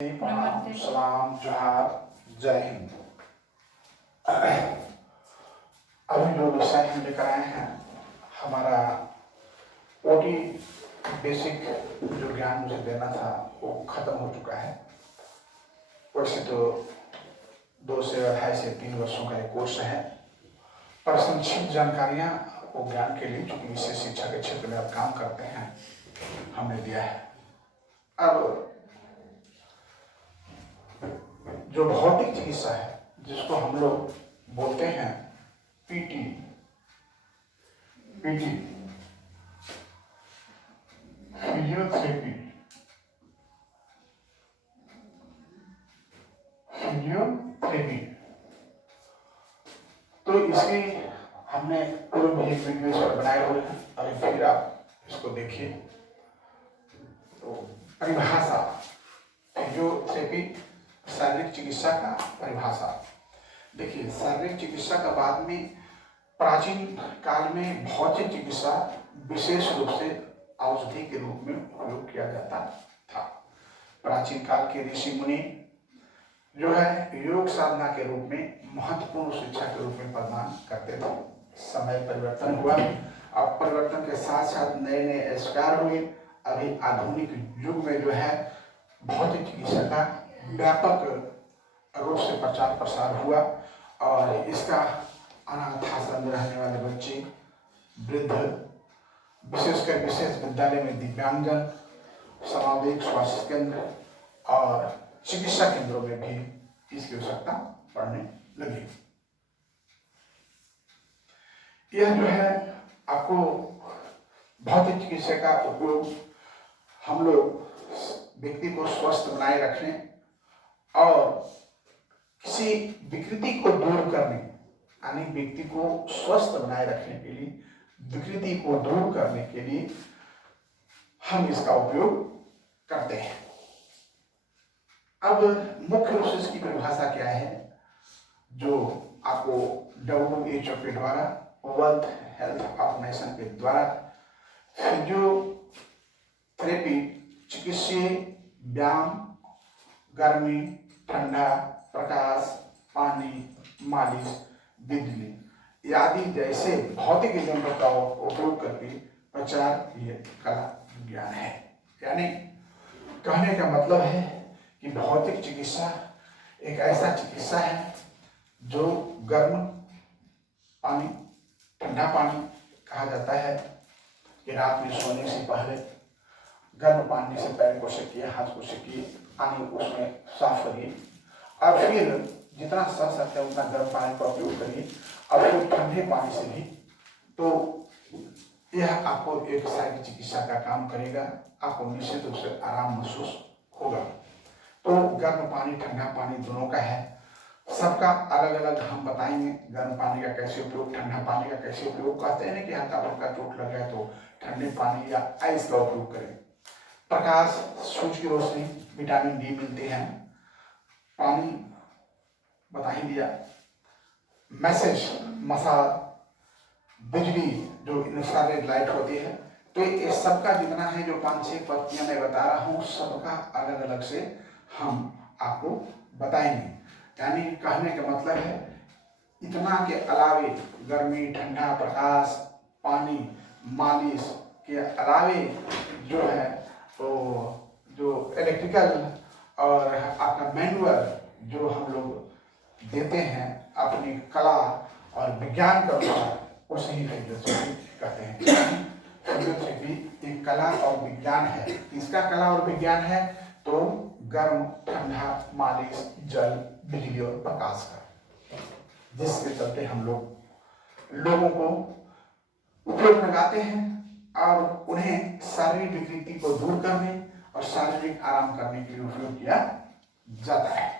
प्रणाम, सलाम, जोहार, जय हिंद। अभी जो विषय हम लेकर आए हैं, हमारा ओटी बेसिक जो ज्ञान मुझे देना था वो खत्म हो चुका है। वैसे तो 2 से 2.5 से 3 वर्षों का एक कोर्स है, पर संक्षिप्त जानकारियाँ वो ज्ञान के लिए, चूंकि विशेष शिक्षा के क्षेत्र में आप काम करते हैं, हमने दिया है। अब जो भौतिक चिकित्सा है, जिसको हम लोग बोलते हैं पीटी, फिजियोथेरेपी, तो इसकी हमने पूर्व में एक वीडियो इस पर बनाए हुए हैं, अभी फिर आप इसको देखिए। तो परिभाषा, फिजियोथेरेपी शारीरिक चिकित्सा का परिभाषा। देखिए, शारीरिक चिकित्सा का बाद में प्राचीन काल में भौतिक चिकित्सा विशेष रूप से औषधि के रूप में उपयोग किया जाता था। प्राचीन काल के ऋषि मुनि जो है योग साधना के रूप में महत्वपूर्ण शिक्षा के रूप में प्रदान करते थे। समय परिवर्तन हुआ, अब परिवर्तन के साथ साथ नए नए आविष्कार हुए। अभी आधुनिक युग में जो है भौतिक चिकित्सा का व्यापक रूप से प्रचार प्रसार हुआ और इसका अनाथ आश्रम में रहने वाले बच्चे, वृद्ध, विशेषकर विशेष विद्यालय में दिव्यांगजन, सामुदायिक स्वास्थ्य केंद्र और चिकित्सा केंद्रों में भी इसकी आवश्यकता पड़ने लगी। यह जो है आपको भौतिक चिकित्सा का उपयोग हम लोग व्यक्ति को स्वस्थ बनाए रखने और किसी विकृति को दूर करने, यानी व्यक्ति को स्वस्थ बनाए रखने के लिए, विकृति को दूर करने के लिए हम इसका उपयोग करते हैं। अब मुख्य रूप से इसकी परिभाषा क्या है, जो आपको WHO के द्वारा, वर्ल्ड हेल्थ ऑर्गेनाइजेशन के द्वारा फिजियोथेरेपी चिकित्सीय व्यायाम, गर्मी, ठंडा, प्रकाश, पानी, मालिश, बिजली आदि जैसे भौतिक यंत्रों का उपयोग करके प्रचार ये कला विज्ञान है। यानी कहने का मतलब है कि भौतिक चिकित्सा एक ऐसा चिकित्सा है जो गर्म पानी, ठंडा पानी कहा जाता है कि रात में सोने से पहले गर्म पानी से पैर को सेकिए, हाथ को सेकिए, पानी उसमें साफ करिए और फिर जितना सह सकते हैं उतना गर्म पानी का उपयोग करिए और फिर ठंडे पानी से भी। तो यह आपको एक शारीरिक चिकित्सा का काम करेगा, आपको निश्चित रूप से आराम महसूस होगा। तो गर्म पानी, ठंडा पानी दोनों का है, सबका अलग अलग हम बताएंगे। गर्म पानी का कैसे उपयोग, ठंडा पानी का कैसे उपयोग। कहते हैं कि हल्का फुल्का चोट लग गया तो ठंडे पानी या आइस का उपयोग करें। प्रकाश, सूरज की रोशनी, विटामिन डी मिलते हैं। पानी बता ही दिया। मैसेज, मसाज, बिजली जो इंफ्रारेड लाइट होती है। तो ये सबका जितना है, जो 5-6 पत्तियां मैं बता रहा हूँ, सबका अलग अलग से हम आपको बताएंगे। यानी कहने का मतलब है इतना के अलावे गर्मी, ठंडा, प्रकाश, पानी, मालिश के अलावे जो है तो जो इलेक्ट्रिकल और आपका मैनुअल जो हम लोग देते हैं अपनी कला और विज्ञान के अनुसार, उसे ही फिजियोथेरेपी कहते हैं। फिजियोथेरेपी एक कला और विज्ञान है। इसका कला और विज्ञान है तो गर्म, ठंडा, मालिश, जल, बिजली और प्रकाश का, जिसके चलते हम लोगों को उपयोग लगाते हैं और उन्हें शारीरिक विकृति को दूर करने और शारीरिक आराम करने के लिए उपयोग किया जाता है।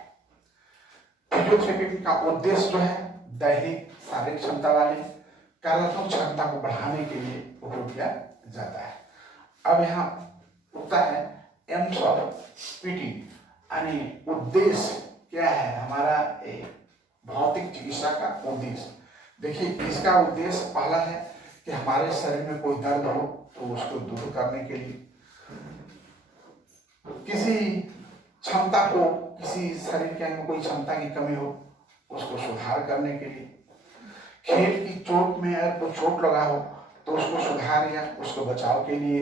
फिजियोथेरेपी का उद्देश्य जो है दैहिक शारीरिक क्षमता वाले कार्यात्मक क्षमता को बढ़ाने के लिए उपयोग किया जाता है। अब यहाँ होता है एम्स ऑफ पीटी, यानी उद्देश्य क्या है हमारा भौतिक चिकित्सा का उद्देश्य। देखिए, इसका उद्देश्य पहला है कि हमारे शरीर में कोई दर्द हो तो उसको दूर करने के लिए, किसी क्षमता को, किसी शरीर के अंग में कोई क्षमता की कमी हो उसको सुधार करने के लिए, खेल की चोट में अगर कोई चोट लगा हो तो उसको सुधार या उसको बचाव के लिए,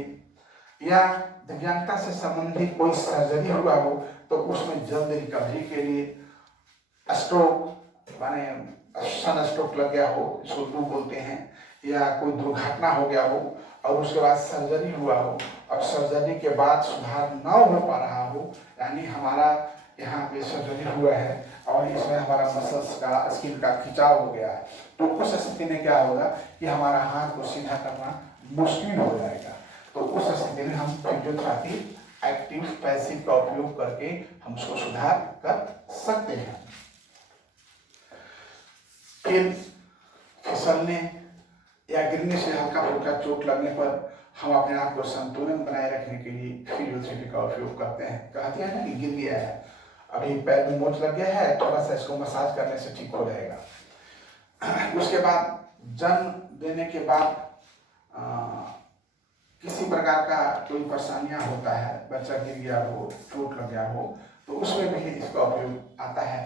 या दिव्यांगता से संबंधित कोई सर्जरी हुआ हो तो उसमें जल्द रिकवरी के लिए, स्ट्रोक माने सन स्ट्रोक लग गया हो, इसको लू बोलते हैं, या कोई दुर्घटना हो गया हो और उसके बाद सर्जरी हुआ हो और सर्जरी के बाद सुधार न हो पा रहा हो, यानी हमारा यहाँ पे सर्जरी हुआ है और इसमें हमारा मसल्स का, स्किन का खिंचाव हो गया है, तो उस स्थिति में क्या होगा कि हमारा हाथ को सीधा करना मुश्किल हो जाएगा। तो उस स्थिति में हम फिजियोथेरेपी एक्टिव पैसिव का उपयोग करके हम उसको सुधार कर सकते हैं। फिर फिसलने या गिरने से हल्का फुल्का चोट लगने पर हम अपने आप को संतुलन बनाए रखने के लिए फिजियोथेरेपी का उपयोग करते हैं। कहते हैं ना कि गिर गया है, अभी पैर में मोच लग गया है, थोड़ा सा इसको मसाज करने से ठीक हो जाएगा। उसके बाद जन्म देने के बाद किसी प्रकार का कोई परेशानियां होता है, बच्चा गिर गया हो, चोट लग गया हो, तो उसमें भी इसका उपयोग आता है।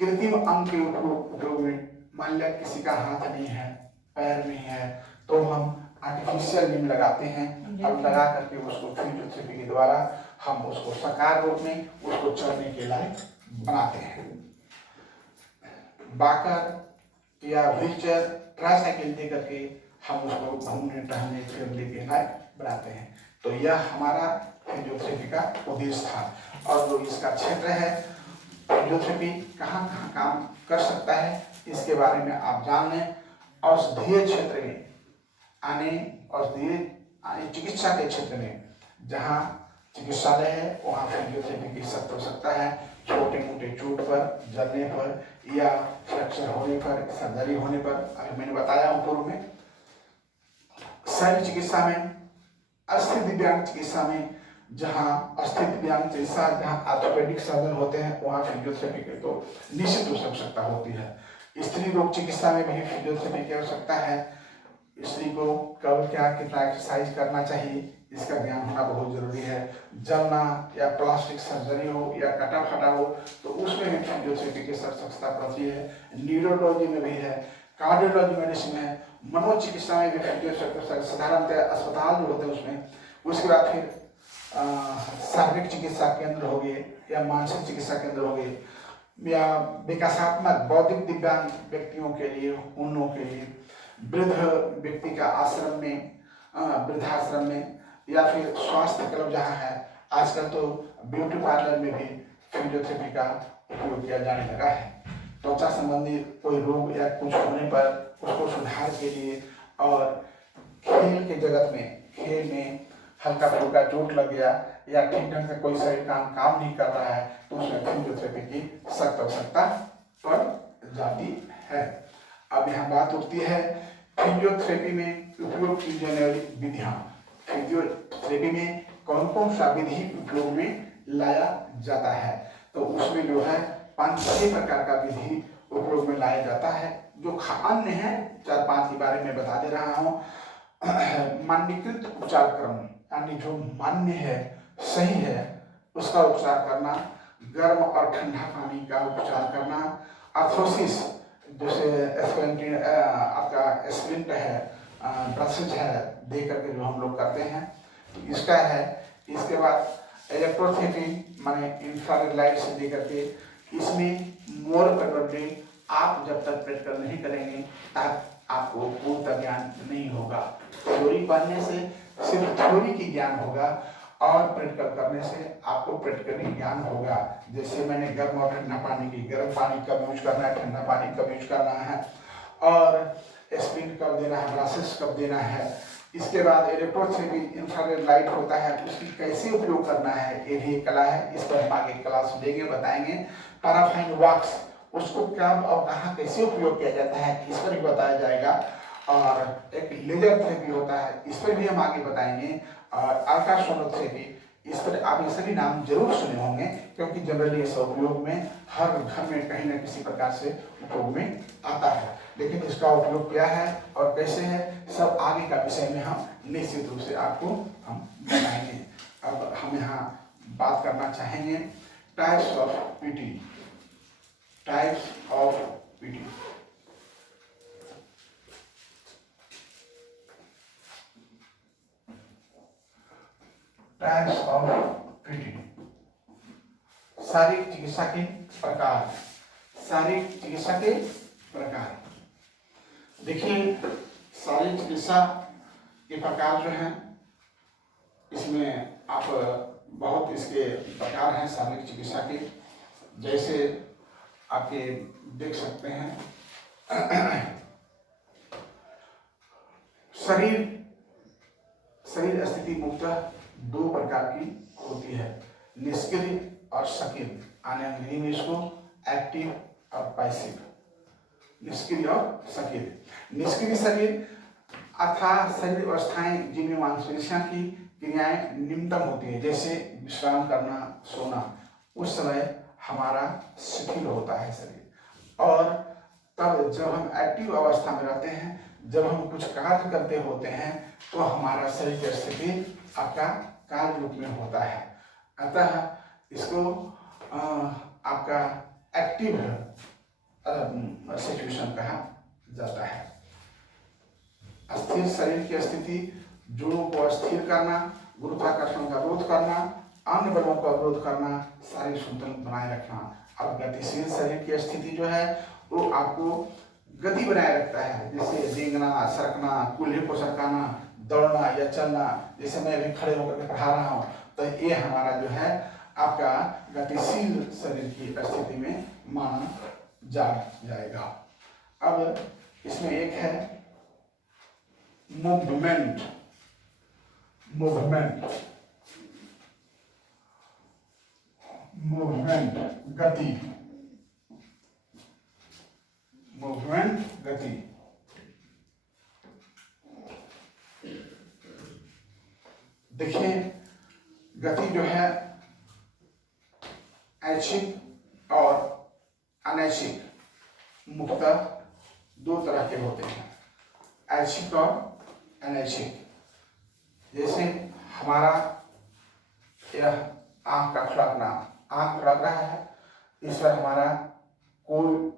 कृत्रिम अंग के उपयोग में, मान लिया किसी का हाथ नहीं है, पैर नहीं है, तो हम आर्टिफिशियल लिम्ब लगाते हैं, अब लगा करके उसको फिजियोथेरेपी के द्वारा हम उसको साकार रूप में उसको चलने के लायक बनाते हैं। बाकर या व्हीलचेयर, ट्राइसाइकिल दे करके हम उसको घूमने टहलने फिरने के लायक बनाते हैं। तो यह हमारा फिजियोथेरेपी का उद्देश्य था। और जो इसका क्षेत्र है, फिजियोथेरेपी कहाँ कहाँ काम कर सकता है इसके बारे में आप जान लें। औषधीय क्षेत्र में आने, औषधीय चिकित्सा के क्षेत्र में जहाँ चिकित्सालय है वहाँ फिजियोथेरेपी की सख्त आवश्यकता है। छोटे मोटे चोट पर, जलने पर या फ्रैक्चर होने पर, सर्जरी होने पर, अभी मैंने बताया पूर्व में। शल्य चिकित्सा में, अस्थिर दिव्यांग चिकित्सा में, जहाँ अस्थिर दिव्यांग चिकित्सा, जहाँ ऑर्थोपेडिक सर्जन होते हैं वहाँ फिजियोथेरेपी की तो निश्चित रूप से आवश्यकता होती है। स्त्री रोग चिकित्सा में भी फिजियोथेरेपी की आवश्यकता है। स्त्री को कब क्या कितना एक्सरसाइज करना चाहिए इसका ज्ञान होना बहुत जरूरी है। जलना या प्लास्टिक सर्जरी हो या कटा फटा हो तो उसमें भी फिजियोथेरेपी की आवश्यकता पड़ती है। न्यूरोलॉजी में भी है, कार्डियोलॉजी मेडिसिन है, मनोचिकित्सा में भी फिजियोथेरेपी, साधारणतः अस्पताल जो होते हैं उसमें। उसके बाद फिर शारीरिक चिकित्सा केंद्र हो गए या मानसिक चिकित्सा केंद्र हो गए, या विकासात्मक बौद्धिक दिव्यांग व्यक्तियों के लिए, उन लोगों के लिए, वृद्ध व्यक्ति का आश्रम में, वृद्धाश्रम में, या फिर स्वास्थ्य क्लब जहाँ है। आजकल तो ब्यूटी पार्लर में भी फिजियोथेरेपी का उपयोग किया जाने लगा है। त्वचा संबंधी कोई रोग या कुछ होने पर उसको सुधार के लिए, और खेल के जगत में, खेल में हल्का फुल्का चोट लग गया या ठीक ढंग से कोई शरीर काम नहीं कर रहा है तो उसमें फिजियोथेरेपी की सख्त आवश्यकता पड़ जाती है। अब यहाँ बात उठती है फिजियोथेरेपी में उपयोग की जाने वाली विधियाँ। फिजियोथेरेपी में कौन कौन सा विधि उपयोग में लाया जाता है, तो उसमें जो है 5-6 प्रकार का विधि उपयोग में लाया जाता है। जो अन्य है 4-5 के बारे में बता दे रहा हूँ। मान्यकृत उपचार क्रम, यानी जो मान्य है, सही है, उसका उपचार करना। गर्म और ठंडा पानी का उपचार करना। आर्थ्रोसिस, जैसे आपका स्प्लिंट है, ब्रसेज है, दे करके जो हम लोग करते हैं तो इसका है। इसके बाद इलेक्ट्रोथेरेपी माने इंफ्रारेड लाइट से दे करके, इसमें मोर कंट्रोलिंग आप जब तक प्रैक्टिकल नहीं करेंगे तब आपको पूर्ण ज्ञान नहीं होगा। थ्योरी पढ़ने से सिर्फ थ्योरी की ज्ञान होगा और प्रैक्टिकल करने से आपको प्रैक्टिकली ज्ञान होगा। जैसे मैंने गर्म और ठंडा पानी की, गर्म पानी कब यूज करना है, ठंडा पानी कब यूज करना है, और स्पिन कब देना है, ब्रासेस कब देना है। इसके बाद इलेक्ट्रोथेरेपी, इंफ्रारेड लाइट होता है, उसकी कैसे उपयोग करना है, ये भी एक कला है। इस पर हम आगे क्लास देंगे, बताएंगे। पैराफाइन वॉक्स, उसको कब और कहाँ कैसे उपयोग किया जाता है इस पर भी बताया जाएगा। और एक लेजर थेरेपी होता है, इस पर भी हम आगे बताएंगे। और अल्ट्रासोनोथेरेपी, इस पर आप ये सभी नाम जरूर सुने होंगे क्योंकि जनरली इसका उपयोग में हर घर में कहीं न किसी प्रकार से उपयोग में आता है। लेकिन इसका उपयोग क्या है और कैसे है, सब आगे का विषय में हम निश्चित रूप से आपको हम बताएंगे। अब हम यहाँ बात करना चाहेंगे types of PT, types of PT. Types of PT, शारीरिक चिकित्सा के प्रकार, शारीरिक चिकित्सा के प्रकार। देखिए, शारीरिक चिकित्सा के प्रकार जो हैं, इसमें आप बहुत इसके प्रकार हैं शारीरिक चिकित्सा के। जैसे आपके देख सकते हैं, शरीर स्थिति मुख्यतः दो प्रकार की होती है, निष्क्रिय और सक्रिय। आने अंग्रेजी में इसको एक्टिव और पैसिव, निष्क्रिय और सक्रिय। निष्क्रिय शरीर अर्थात शरीर अवस्थाएं जिनमें मांसपेशियों की क्रियाएं निम्नतम होती है, जैसे विश्राम करना, सोना। उस समय हमारा शिथिल होता है शरीर। और तब जब हम एक्टिव अवस्था में रहते हैं, जब हम कुछ कार्य करते होते हैं, तो हमारा शरीर की स्थिति आपका कार्य रूप में होता है। अतः इसको आपका एक्टिव सिचुएशन कहा जाता है। स्थिर शरीर की स्थिति, जोड़ों को स्थिर करना, गुरुत्वाकर्षण का विरोध करना, अन्य बलों का विरोध करना, शारीरिक संतुलन बनाए रखना। और गतिशील शरीर की स्थिति जो है वो आपको गति बनाए रखता है, जैसे रेंगना, सरकना, कूल्हे को सरकाना, दौड़ना या चलना। जैसे मैं अभी खड़े होकर के पढ़ा रहा हूँ, तो ये हमारा जो है आपका गतिशील शरीर की स्थिति में माना जाएगा। अब इसमें एक है मूवमेंट, गति, मूवमेंट गति। देखिए, गति जो है ऐच्छिक और अनैच्छिक मुख्यतः दो तरह के होते हैं, ऐच्छिक और अनैच्छिक। जैसे हमारा यह आंख का खुलकना, आंख खुलक रहा है, इस पर हमारा कोई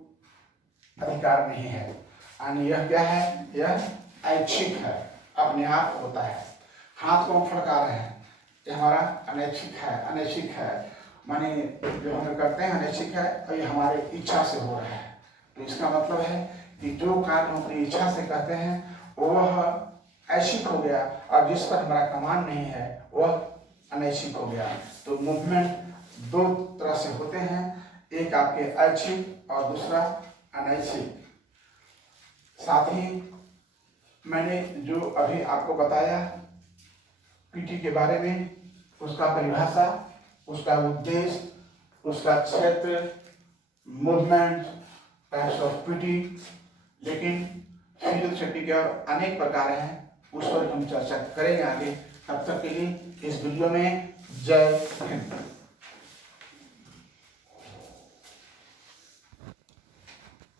अधिकार नहीं है, यानी यह क्या है, यह ऐच्छिक है, अपने आप होता है। हाथ को हम फड़का रहे हैं, ये हमारा अनैच्छिक है, माने जो हम करते हैं अनैच्छिक है, और ये हमारे इच्छा से हो रहा है। तो इसका मतलब है कि जो कार्य हम अपनी इच्छा से कहते हैं वह ऐच्छिक हो गया, और जिस पर हमारा कमांड नहीं है वह अनैच्छिक हो गया। तो मूवमेंट दो तरह से होते हैं, एक आपके ऐच्छिक और दूसरा अनैच्छिक। साथ ही मैंने जो अभी आपको बताया पीटी के बारे में, उसका परिभाषा, उसका उद्देश्य, उसका क्षेत्र, मूवमेंट, टाइप्स ऑफ पीटी, लेकिन फिजियोथेरेपी के और अनेक प्रकार हैं, उस पर हम चर्चा करेंगे आगे। तब तक के लिए इस वीडियो में जय हिंद।